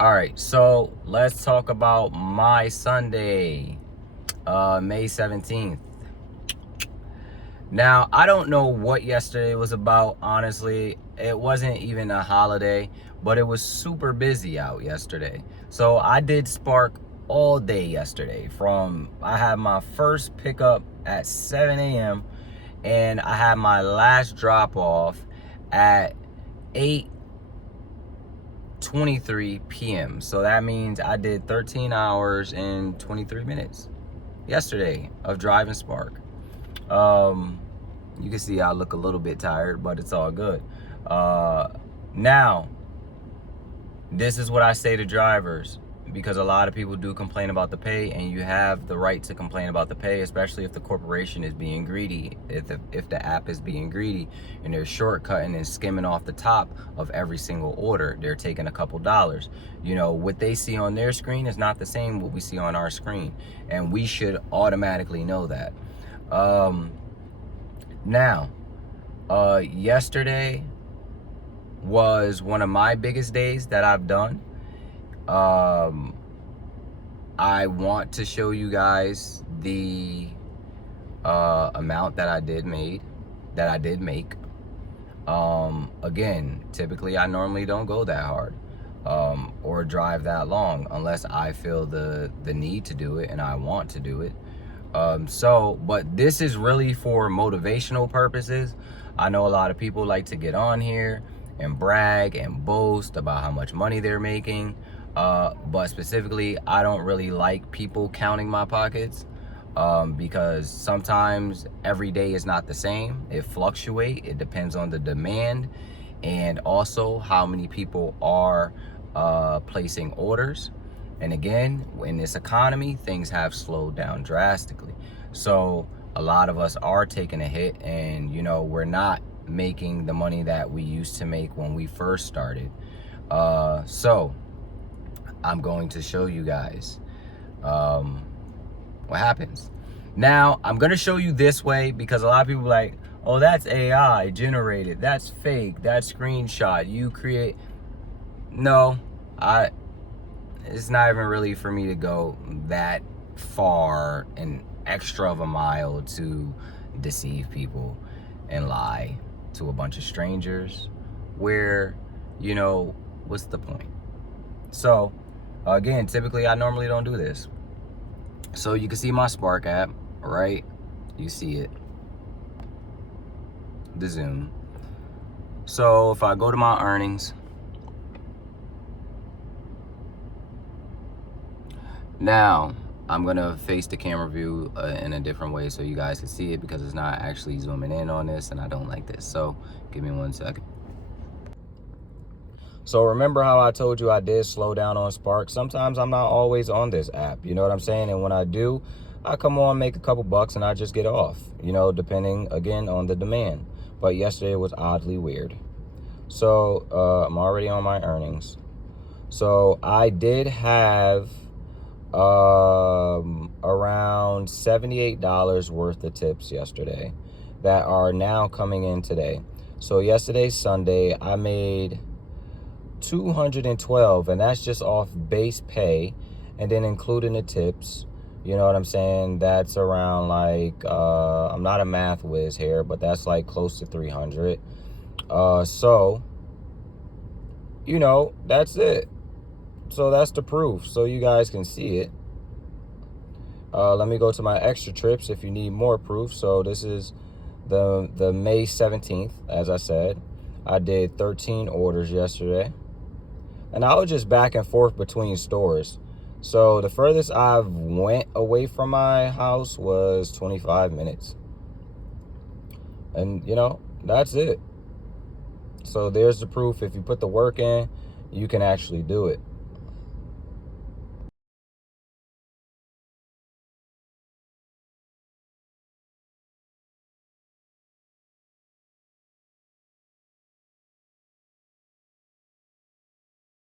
All right, so let's talk about my Sunday, May 17th. Now, I don't know what yesterday was about, honestly. It wasn't even a holiday, but it was super busy out yesterday. So I did Spark all day yesterday. I had my first pickup at 7 a.m. and I had my last drop off at 8:23 p.m. So that means I did 13 hours and 23 minutes yesterday of driving Spark. You can see I look a little bit tired, but it's all good. Now, this is what I say to drivers, because a lot of people do complain about the pay, and you have the right to complain about the pay, especially if the corporation is being greedy, if the app is being greedy and they're shortcutting and skimming off the top of every single order. They're taking a couple dollars. You know, what they see on their screen is not the same what we see on our screen, and we should automatically know that. Now, yesterday was one of my biggest days that I've done. I want to show you guys the amount that I did make. Again, typically I normally don't go that hard or drive that long unless I feel the need to do it and I want to do it. But this is really for motivational purposes. I know a lot of people like to get on here and brag and boast about how much money they're making. But specifically, I don't really like people counting my pockets because sometimes every day is not the same. It fluctuates. It depends on the demand and also how many people are placing orders. And again, in this economy, things have slowed down drastically. So a lot of us are taking a hit, and we're not making the money that we used to make when we first started. So I'm going to show you guys what happens. Now, I'm going to show you this way because a lot of people are like, oh, that's AI generated. That's fake. That's screenshot. You create. No, it's not even really for me to go that far and extra of a mile to deceive people and lie to a bunch of strangers where, what's the point? So, again, typically I normally don't do this. So you can see my Spark app, right? You see it. The zoom. So if I go to my earnings, now I'm gonna face the camera view in a different way so you guys can see it, because it's not actually zooming in on this and I don't like this. So give me 1 second. So remember how I told you I did slow down on Spark? Sometimes I'm not always on this app, you know what I'm saying? And when I do, I come on, make a couple bucks, and I just get off, depending, again, on the demand. But yesterday was oddly weird. So I'm already on my earnings. So I did have around $78 worth of tips yesterday that are now coming in today. So yesterday's Sunday, I made 212, and that's just off base pay, and then including the tips. You know what I'm saying? That's around like I'm not a math whiz here, but that's like close to 300. So that's it. So that's the proof, so you guys can see it. Let me go to my extra trips if you need more proof. So this is the May 17th. As I said, I did 13 orders yesterday, and I was just back and forth between stores. So the furthest I've went away from my house was 25 minutes. And, that's it. So there's the proof. If you put the work in, you can actually do it.